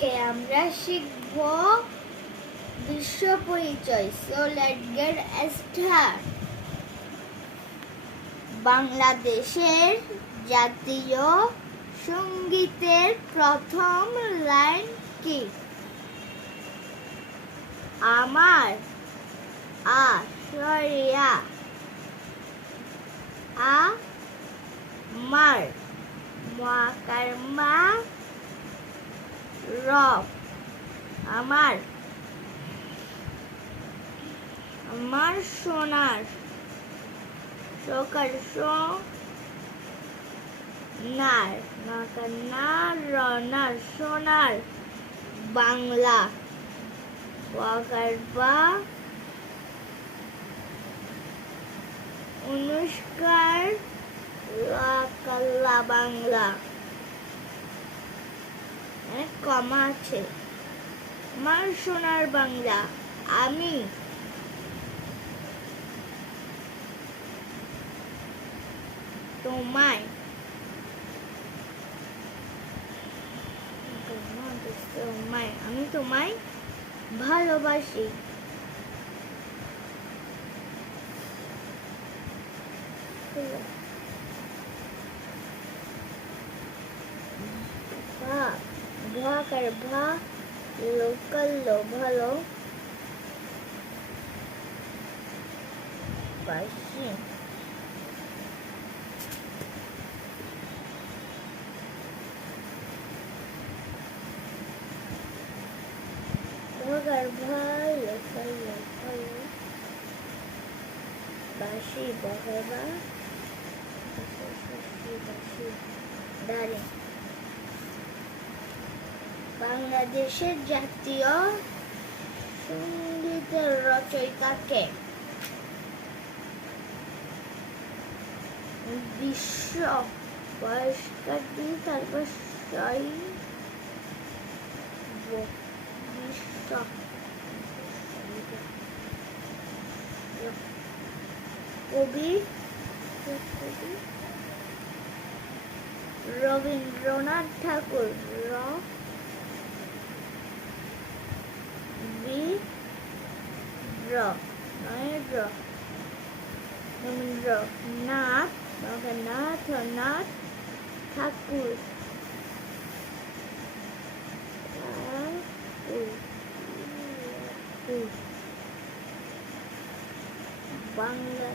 আজকে আমরা শিখব বিশ্ব পরিচয়। So let's get start. বাংলাদেশের জাতীয় সঙ্গীতের প্রথম লাইন কি? আমার আমার মহাকার মা রব আমার আমার সোনার সকার সোনার মহাকার না রনার সোনার বাংলা ওয়াকার বা অনুষ্কার লাকাল্লা বাংলা কমা আছে। আমার সোনার বাংলা আমি তোমায় আমি তোমায় ভালোবাসি। ভাকার ভা লোকাল্লো ভালো বাসি। ভাকার ভা লোকাল্লো ভালো বাসি বহবা ডালিম। বাংলাদেশের জাতীয় সঙ্গীতের রচয়িতা কে? বিশ্ব পুরস্কার দিয়ে তারপর বিশ্ব কবি রবীন্দ্রনাথ ঠাকুর রবীন্দ্রনাথ ঠাকুর বাংলা